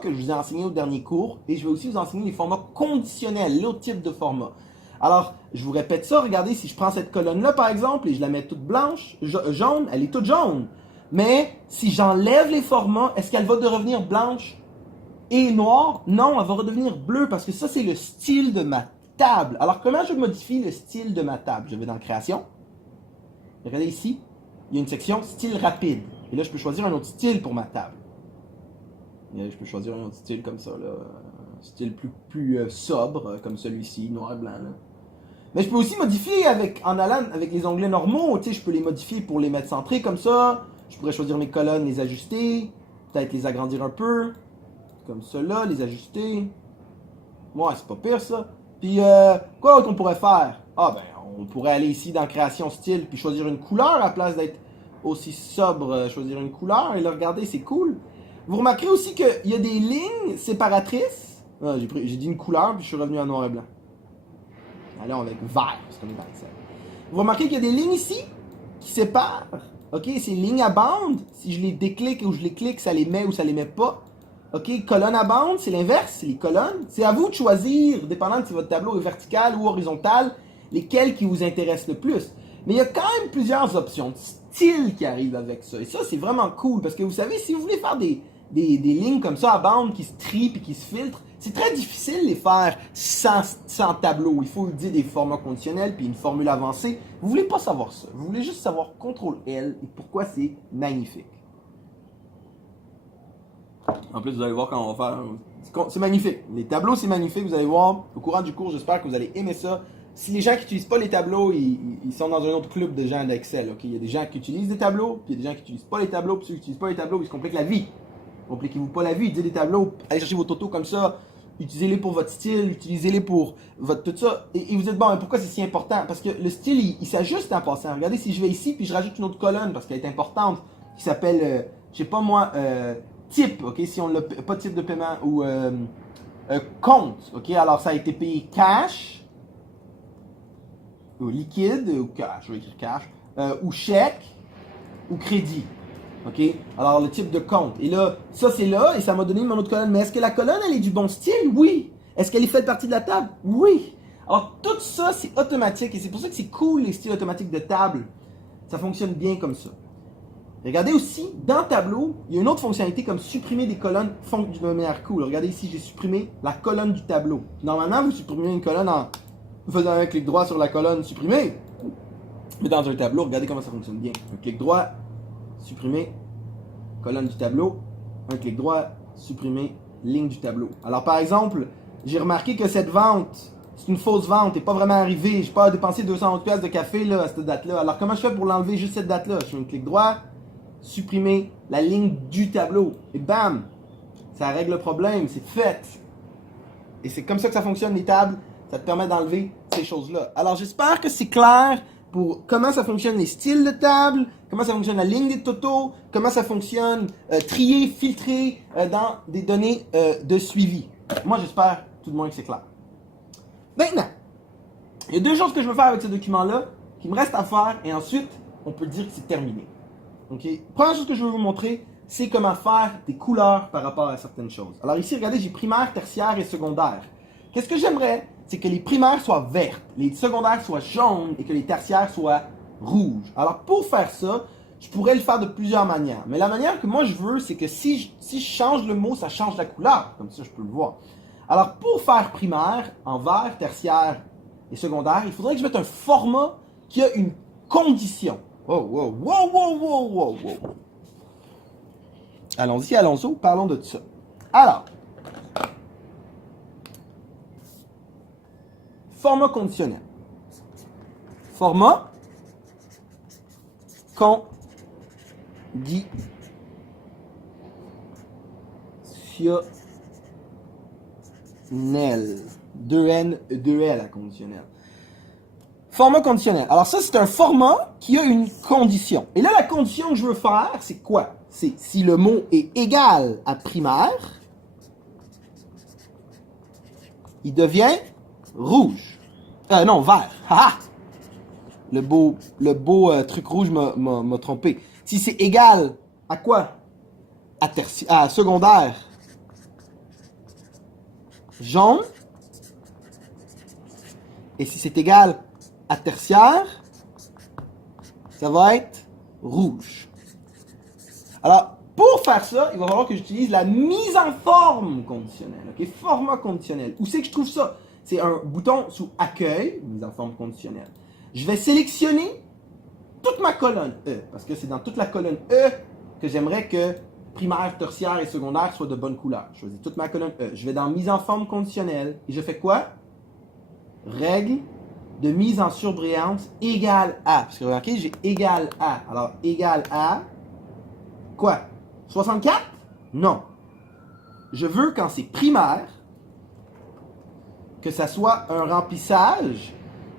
que je vous ai enseignés au dernier cours, et je vais aussi vous enseigner les formats conditionnels, l'autre type de format. Alors, je vous répète ça, regardez, si je prends cette colonne-là, par exemple, et je la mets toute blanche, jaune, elle est toute jaune. Mais, si j'enlève les formats, est-ce qu'elle va devenir blanche et noire? Non, elle va redevenir bleue, parce que ça, c'est le style de ma table. Alors, comment je modifie le style de ma table? Je vais dans Création. Regardez ici, il y a une section style rapide. Et là, je peux choisir un autre style pour ma table. Et là, je peux choisir un autre style comme ça, là. Un style plus sobre, comme celui-ci, noir et blanc. Là. Mais je peux aussi modifier en allant avec les onglets normaux. Tu sais, je peux les modifier pour les mettre centrés comme ça. Je pourrais choisir mes colonnes, les ajuster. Peut-être les agrandir un peu. Comme cela, les ajuster. Ouais, c'est pas pire ça. Puis, quoi autre qu'on pourrait faire? Ah ben, on pourrait aller ici dans Création style, puis choisir une couleur à la place d'être aussi sobre, choisir une couleur. Et là, regardez, c'est cool. Vous remarquerez aussi qu'il y a des lignes séparatrices. Ah, j'ai dit une couleur, puis je suis revenu en noir et blanc. Allons avec vert, c'est comme ça. Vous remarquez qu'il y a des lignes ici qui séparent. Ok, ces lignes à bande, si je les déclique ou je les clique, ça les met ou ça les met pas. Ok, colonne à bande, c'est l'inverse, c'est les colonnes. C'est à vous de choisir, dépendant de si votre tableau est vertical ou horizontal, lesquels qui vous intéressent le plus. Mais il y a quand même plusieurs options de style qui arrivent avec ça. Et ça, c'est vraiment cool, parce que vous savez, si vous voulez faire des lignes comme ça à bande qui se trient et qui se filtrent, c'est très difficile de les faire sans tableau. Il faut utiliser des formats conditionnels puis une formule avancée. Vous voulez pas savoir ça. Vous voulez juste savoir CTRL-L et pourquoi c'est magnifique. En plus, vous allez voir quand on va faire C'est magnifique. Les tableaux, c'est magnifique. Vous allez voir au courant du cours, j'espère que vous allez aimer ça. Si les gens qui n'utilisent pas les tableaux, ils sont dans un autre club de gens d'Excel. Okay? Il y a des gens qui utilisent des tableaux, puis il y a des gens qui n'utilisent pas les tableaux, puis ceux qui n'utilisent pas les tableaux, ils se compliquent la vie. Compliquez-vous pas la vie, utilisez des tableaux, allez chercher vos totaux comme ça, utilisez-les pour votre style, utilisez-les pour votre tout ça. Et vous êtes bon, mais pourquoi c'est si important? Parce que le style, il s'ajuste en passant. Regardez, si je vais ici, puis je rajoute une autre colonne, parce qu'elle est importante, qui s'appelle, je sais pas moi, type, ok? Si on l'a pas type de paiement, ou compte, ok? Alors ça a été payé cash, ou liquide, ou cash, je vais écrire cash, ou chèque, ou crédit. OK? Alors, le type de compte. Et là, ça, c'est là, et ça m'a donné mon autre colonne. Mais est-ce que la colonne, elle est du bon style? Oui. Est-ce qu'elle est faite partie de la table? Oui. Alors, tout ça, c'est automatique, et c'est pour ça que c'est cool, les styles automatiques de table. Ça fonctionne bien comme ça. Regardez aussi, dans Tableau, il y a une autre fonctionnalité comme supprimer des colonnes de manière cool. Regardez ici, j'ai supprimé la colonne du tableau. Normalement, vous supprimez une colonne en faisant un clic droit sur la colonne supprimer. Mais dans un tableau, regardez comment ça fonctionne bien. Un clic droit, supprimer colonne du tableau, un clic droit, supprimer ligne du tableau. Alors par exemple, j'ai remarqué que cette vente, c'est une fausse vente, n'est pas vraiment arrivée, je n'ai pas dépensé 211 pièces de café là, à cette date-là. Alors comment je fais pour l'enlever juste cette date-là? Je fais un clic droit, supprimer la ligne du tableau, et bam, ça règle le problème, c'est fait. Et c'est comme ça que ça fonctionne les tables, ça te permet d'enlever ces choses-là. Alors j'espère que c'est clair pour comment ça fonctionne les styles de table, comment ça fonctionne la ligne des totaux, comment ça fonctionne trier, filtrer dans des données de suivi. Moi, j'espère tout de moins que c'est clair. Maintenant, il y a deux choses que je veux faire avec ce document-là, qui me reste à faire, et ensuite, on peut dire que c'est terminé. Okay? Première chose que je veux vous montrer, c'est comment faire des couleurs par rapport à certaines choses. Alors ici, regardez, j'ai primaire, tertiaire et secondaire. Qu'est-ce que j'aimerais? C'est que les primaires soient vertes, les secondaires soient jaunes et que les tertiaires soient rouges. Alors pour faire ça, je pourrais le faire de plusieurs manières. Mais la manière que moi je veux, c'est que si je change le mot, ça change la couleur. Comme ça, je peux le voir. Alors pour faire primaire, en vert, tertiaire et secondaire, il faudrait que je mette un format qui a une condition. Wow. Allons-y, parlons de ça. Alors, format conditionnel. Format conditionnel. 2N, 2L à conditionnel. Format conditionnel. Alors ça, c'est un format qui a une condition. Et là, la condition que je veux faire, c'est quoi? C'est si le mot est égal à primaire, il devient rouge. Non, vert. Haha! Le beau truc rouge m'a trompé. Si c'est égal à quoi? À secondaire. Jaune. Et si c'est égal à tertiaire, ça va être rouge. Alors, pour faire ça, il va falloir que j'utilise la mise en forme conditionnelle. Okay? Format conditionnel. Où c'est que je trouve ça? C'est un bouton sous accueil, mise en forme conditionnelle. Je vais sélectionner toute ma colonne E, parce que c'est dans toute la colonne E que j'aimerais que primaire, tertiaire et secondaire soient de bonne couleur. Je choisis toute ma colonne E. Je vais dans mise en forme conditionnelle et je fais quoi? Règle de mise en surbrillance égale à. Parce que remarquez, j'ai égal à. Alors, égal à quoi? 64? Non. Je veux, quand c'est primaire, que ça soit un remplissage.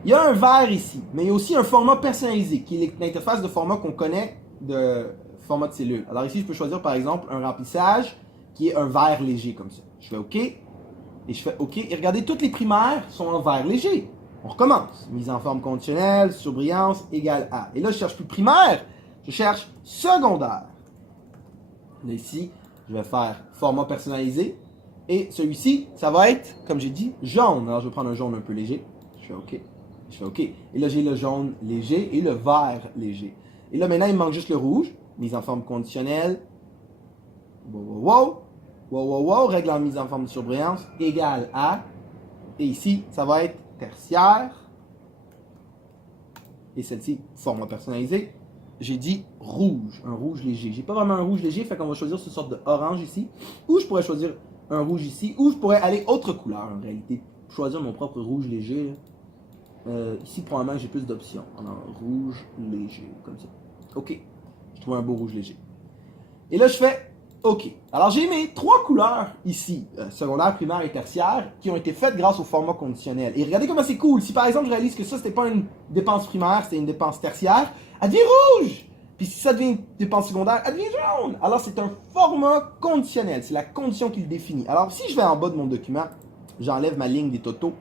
Il y a un vert ici, mais il y a aussi un format personnalisé, qui est l'interface de format qu'on connaît de format de cellule. Alors ici, je peux choisir par exemple un remplissage qui est un vert léger comme ça. Je fais OK, et je fais OK. Et regardez, toutes les primaires sont en vert léger. On recommence. Mise en forme conditionnelle, surbrillance, égale à. Et là, je ne cherche plus primaire, je cherche secondaire. Là, ici, je vais faire format personnalisé. Et celui-ci, ça va être, comme j'ai dit, jaune. Alors, je vais prendre un jaune un peu léger. Je fais OK. Je fais OK. Et là, j'ai le jaune léger et le vert léger. Et là, maintenant, il me manque juste le rouge. Mise en forme conditionnelle. Wow. Règle en mise en forme de surbrillance égale à. Et ici, ça va être tertiaire. Et celle-ci, format personnalisé. J'ai dit rouge, un rouge léger. J'ai pas vraiment un rouge léger, fait qu'on va choisir cette sorte de orange ici. Ou je pourrais choisir un rouge ici, ou je pourrais aller autre couleur en réalité, choisir mon propre rouge léger. Ici, probablement, j'ai plus d'options. Alors, rouge léger, comme ça. OK. Je trouve un beau rouge léger. Et là, je fais OK. Alors, j'ai mes 3 couleurs ici, secondaire, primaire et tertiaire, qui ont été faites grâce au format conditionnel. Et regardez comment c'est cool. Si par exemple, je réalise que ça, c'était pas une dépense primaire, c'était une dépense tertiaire, elle devient rouge. Puis si ça devient une dépense secondaire, elle devient jaune. Alors, c'est un format conditionnel. C'est la condition qui le définit. Alors, si je vais en bas de mon document, j'enlève ma ligne des totaux.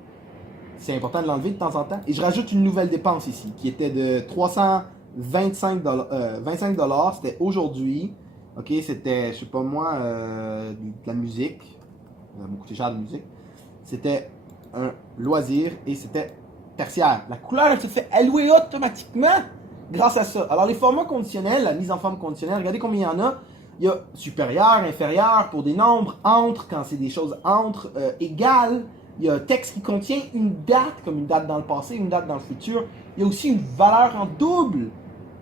C'est important de l'enlever de temps en temps. Et je rajoute une nouvelle dépense ici, qui était de 325 $. C'était aujourd'hui. OK, c'était, je sais pas moi, de la musique. Ça m'a coûté cher de musique. C'était un loisir et c'était tertiaire. La couleur, elle se fait allouer automatiquement grâce à ça. Alors, les formats conditionnels, la mise en forme conditionnelle, regardez combien il y en a. Il y a supérieur, inférieur pour des nombres, entre, quand c'est des choses entre, égales. Il y a un texte qui contient une date, comme une date dans le passé, une date dans le futur. Il y a aussi une valeur en double.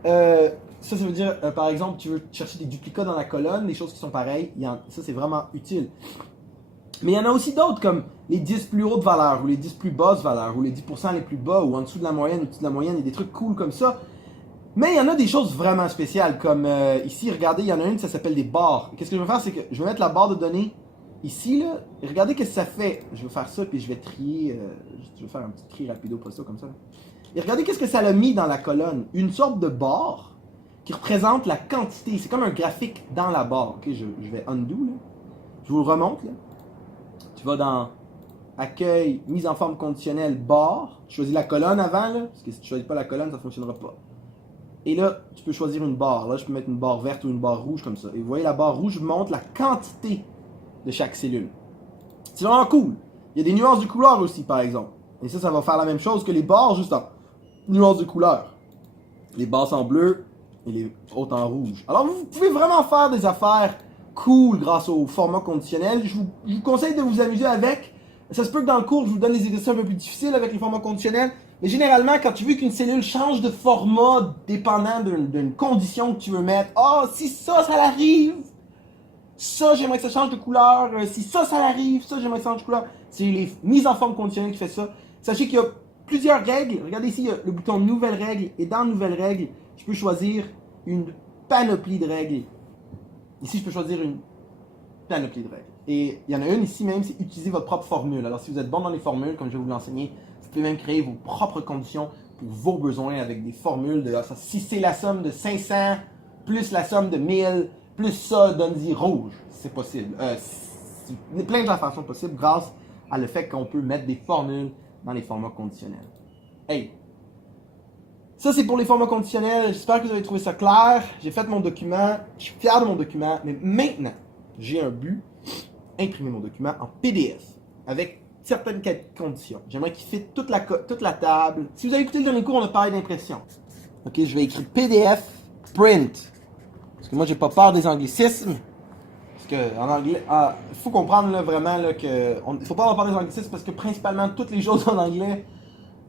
Ça veut dire, par exemple, tu veux chercher des duplicats dans la colonne, des choses qui sont pareilles. Ça, c'est vraiment utile. Mais il y en a aussi d'autres, comme les 10 plus hautes valeurs, ou les 10 plus basses valeurs, ou les 10% les plus bas, ou en dessous de la moyenne, au-dessus de la moyenne, il y a des trucs cool comme ça. Mais il y en a des choses vraiment spéciales, comme ici, regardez, il y en a une, ça s'appelle des barres. Qu'est-ce que je vais faire, c'est que je vais mettre la barre de données ici, là, et regardez qu'est-ce que ça fait. Je vais faire ça, puis je vais trier, je vais faire un petit tri rapido pour ça, comme ça. Et regardez qu'est-ce que ça a mis dans la colonne. Une sorte de barre qui représente la quantité. C'est comme un graphique dans la barre. Ok, je vais undo, là. Je vous le remonte, là. Tu vas dans accueil, mise en forme conditionnelle, barre. Tu choisis la colonne avant, là, parce que si tu ne choisis pas la colonne, ça ne fonctionnera pas. Et là, tu peux choisir une barre. Là, je peux mettre une barre verte ou une barre rouge comme ça. Et vous voyez, la barre rouge montre la quantité de chaque cellule. C'est vraiment cool. Il y a des nuances de couleur aussi, par exemple. Et ça va faire la même chose que les barres, juste en nuances de couleur. Les basses en bleu et les hautes en rouge. Alors, vous pouvez vraiment faire des affaires cool grâce au format conditionnel. Je vous conseille de vous amuser avec. Ça se peut que dans le cours, je vous donne des exercices un peu plus difficiles avec les formats conditionnels. Mais généralement, quand tu veux qu'une cellule change de format dépendant d'une condition que tu veux mettre, si ça arrive, ça, j'aimerais que ça change de couleur. Si ça arrive, ça, j'aimerais que ça change de couleur. C'est les mises en forme conditionnelles qui fait ça. Sachez qu'il y a plusieurs règles. Regardez ici, il y a le bouton Nouvelles règles. Et dans Nouvelles règles, je peux choisir une panoplie de règles. Ici, je peux choisir une panoplie de règles. Et il y en a une ici même, c'est utiliser votre propre formule. Alors, si vous êtes bon dans les formules, comme je vais vous l'enseigner, vous pouvez même créer vos propres conditions pour vos besoins avec des formules. Si c'est la somme de 500 plus la somme de 1000 plus ça, donne-y rouge. C'est possible. Plein d'affaires sont possibles grâce à le fait qu'on peut mettre des formules dans les formats conditionnels. Hey! Ça, c'est pour les formats conditionnels. J'espère que vous avez trouvé ça clair. J'ai fait mon document. Je suis fier de mon document. Mais maintenant, j'ai un but. Imprimer mon document en PDF avec certaines conditions. J'aimerais qu'il fitte toute la table. Si vous avez écouté le dernier cours, on a parlé d'impression. Ok, je vais écrire PDF print. Parce que moi, j'ai pas peur des anglicismes. Parce que en anglais, il faut comprendre là, vraiment là, que il faut pas avoir peur des anglicismes parce que principalement toutes les choses en anglais,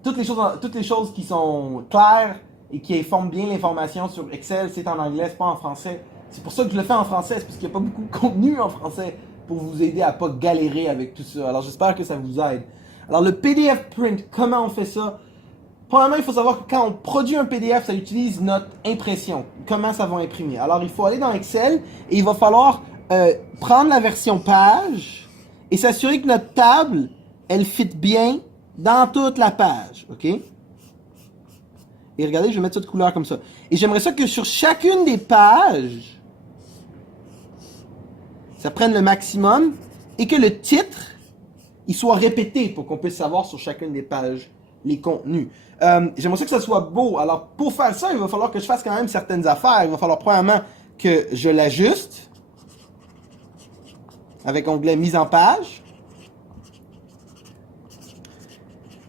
toutes les choses qui sont claires et qui informent bien l'information sur Excel, c'est en anglais, c'est pas en français. C'est pour ça que je le fais en français, c'est parce qu'il n'y a pas beaucoup de contenu en français pour vous aider à pas galérer avec tout ça. Alors j'espère que ça vous aide. Alors le PDF print, comment on fait ça? Premièrement, il faut savoir que quand on produit un PDF, ça utilise notre impression. Comment ça va imprimer? Alors il faut aller dans Excel et il va falloir prendre la version page et s'assurer que notre table, elle fit bien dans toute la page. OK? Et regardez, je vais mettre ça de couleur comme ça. Et j'aimerais ça que sur chacune des pages, ça prenne le maximum et que le titre, il soit répété pour qu'on puisse savoir sur chacune des pages les contenus. J'aimerais ça que ça soit beau. Alors, pour faire ça, il va falloir que je fasse quand même certaines affaires. Il va falloir premièrement que je l'ajuste avec onglet mise en page.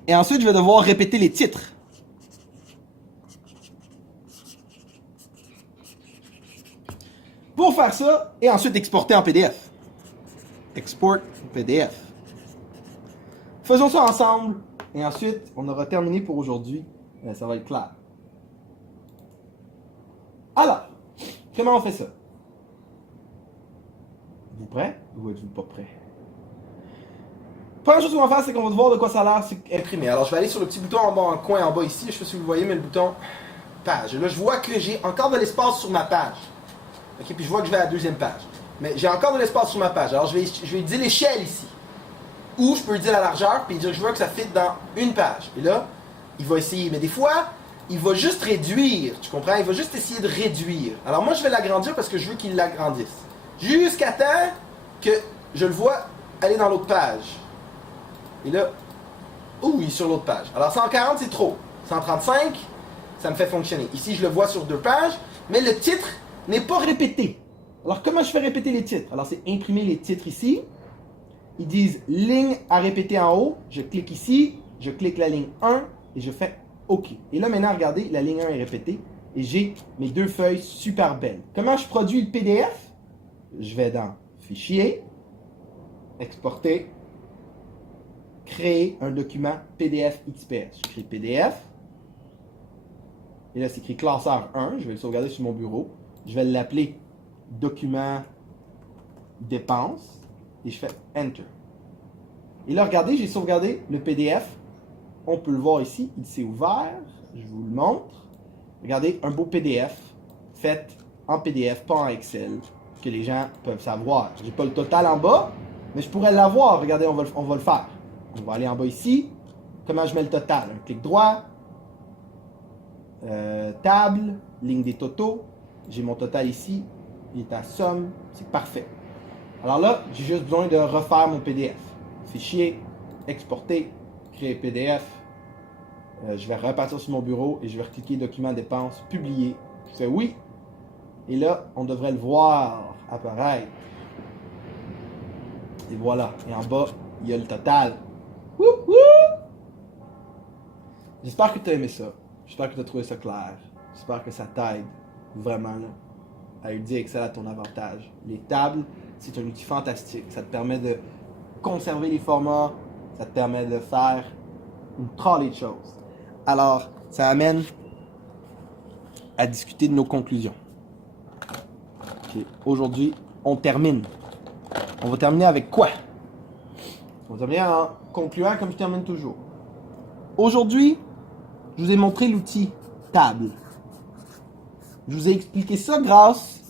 Et ensuite, je vais devoir répéter les titres. Pour faire ça, et ensuite exporter en PDF. Export PDF. Faisons ça ensemble, et ensuite, on aura terminé pour aujourd'hui. Ça va être clair. Alors, comment on fait ça? Vous prêts ou êtes-vous pas prêts? Première chose qu'on va faire, c'est qu'on va voir de quoi ça a l'air imprimé. Alors, je vais aller sur le petit bouton en bas, en coin en bas ici. Je sais pas si vous le voyez, mais le bouton page. Là, je vois que j'ai encore de l'espace sur ma page. Ok, puis je vois que je vais à la deuxième page. Mais j'ai encore de l'espace sur ma page. Alors, je vais dire l'échelle ici. Ou je peux dire la largeur, puis dire que je veux que ça fit dans une page. Et là, il va essayer. Mais des fois, il va juste réduire. Tu comprends? Il va juste essayer de réduire. Alors, moi, je vais l'agrandir parce que je veux qu'il l'agrandisse. Jusqu'à temps que je le vois aller dans l'autre page. Et là, il est sur l'autre page. Alors 140, c'est trop. 135, ça me fait fonctionner. Ici, je le vois sur 2 pages, mais le titre n'est pas répété. Alors, comment je fais répéter les titres? Alors, c'est imprimer les titres ici. Ils disent ligne à répéter en haut. Je clique ici, je clique la ligne 1 et je fais OK. Et là, maintenant, regardez, la ligne 1 est répétée et j'ai mes 2 feuilles super belles. Comment je produis le PDF? Je vais dans Fichier, Exporter, créer un document PDF XPS. Je crée PDF. Et là, c'est écrit classeur 1. Je vais le sauvegarder sur mon bureau. Je vais l'appeler document dépenses. Et je fais Enter. Et là, regardez, j'ai sauvegardé le PDF. On peut le voir ici. Il s'est ouvert. Je vous le montre. Regardez, un beau PDF fait en PDF, pas en Excel, que les gens peuvent savoir. J'ai pas le total en bas, mais je pourrais l'avoir. Regardez, on va le faire. On va aller en bas ici. Comment je mets le total? Un clic droit. Table. Ligne des totaux. J'ai mon total ici. Il est à somme. C'est parfait. Alors là, j'ai juste besoin de refaire mon PDF. Fichier. Exporter. Créer PDF. Je vais repartir sur mon bureau et je vais recliquer document dépenses. Publier. Je fais oui. Et là, on devrait le voir apparaître. Et voilà. Et en bas, il y a le total. Wouhou! J'espère que tu as aimé ça. J'espère que tu as trouvé ça clair. J'espère que ça t'aide vraiment là, à utiliser Excel à ton avantage. Les tables, c'est un outil fantastique. Ça te permet de conserver les formats. Ça te permet de faire une trolley de choses. Alors, ça amène à discuter de nos conclusions. Okay. Aujourd'hui, on termine. On va terminer avec quoi? On va terminer en concluant comme je termine toujours. Aujourd'hui, je vous ai montré l'outil table. Je vous ai expliqué ça grâce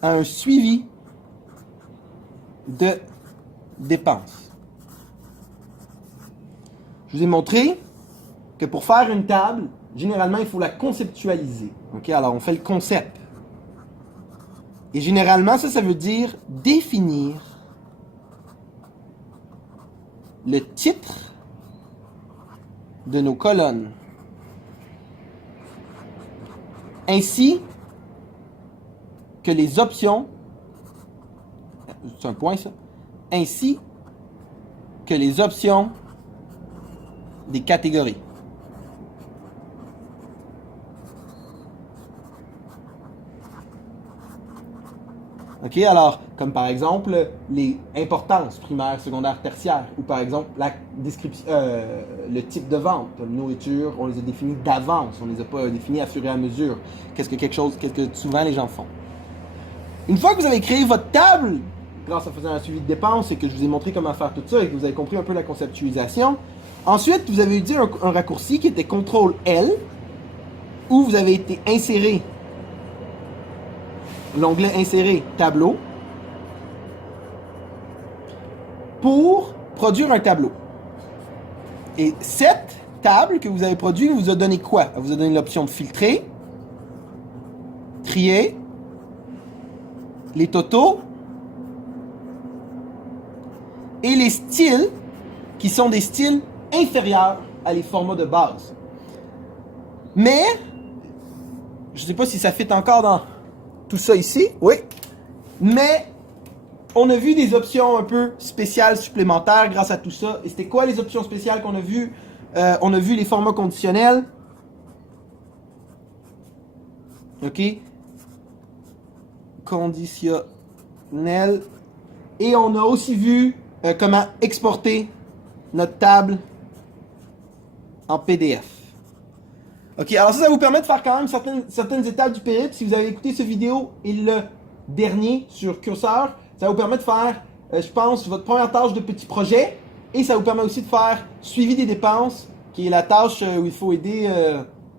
à un suivi de dépenses. Je vous ai montré que pour faire une table, généralement, il faut la conceptualiser. Okay? Alors, on fait le concept. Et généralement, ça veut dire définir le titre de nos colonnes, ainsi que les options, c'est un point ça, ainsi que les options des catégories. OK, alors, comme par exemple, les importances primaires, secondaires, tertiaires, ou par exemple, la description, le type de vente, comme nourriture, on les a définis d'avance, on les a pas définis à fur et à mesure. Qu'est-ce que souvent les gens font. Une fois que vous avez créé votre table, grâce à faisant un suivi de dépenses et que je vous ai montré comment faire tout ça et que vous avez compris un peu la conceptualisation, ensuite, vous avez utilisé un raccourci qui était CTRL-L, où vous avez été inséré l'onglet Insérer tableau pour produire un tableau. Et cette table que vous avez produite vous a donné quoi? Elle vous a donné l'option de filtrer, trier, les totaux et les styles qui sont des styles inférieurs à les formats de base. Mais, je ne sais pas si ça fit encore dans tout ça ici, oui. Mais on a vu des options un peu spéciales supplémentaires grâce à tout ça. Et c'était quoi les options spéciales qu'on a vues? On a vu les formats conditionnels. OK? Conditionnel. Et on a aussi vu comment exporter notre table en PDF. OK, alors ça vous permet de faire quand même certaines étapes du périple. Si vous avez écouté cette vidéo et le dernier sur Curseur, ça vous permet de faire, je pense, votre première tâche de petit projet. Et ça vous permet aussi de faire suivi des dépenses, qui est la tâche où il faut aider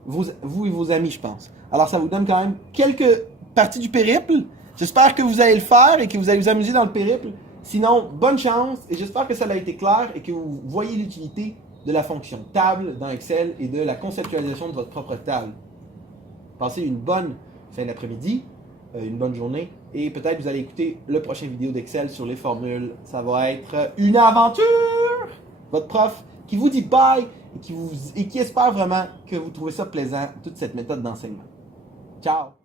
vous et vos amis, je pense. Alors, ça vous donne quand même quelques parties du périple. J'espère que vous allez le faire et que vous allez vous amuser dans le périple. Sinon, bonne chance et j'espère que ça a été clair et que vous voyez l'utilité de la fonction table dans Excel et de la conceptualisation de votre propre table. Passez une bonne fin d'après-midi, une bonne journée et peut-être vous allez écouter le prochain vidéo d'Excel sur les formules. Ça va être une aventure! Votre prof qui vous dit bye et qui espère vraiment que vous trouvez ça plaisant, toute cette méthode d'enseignement. Ciao!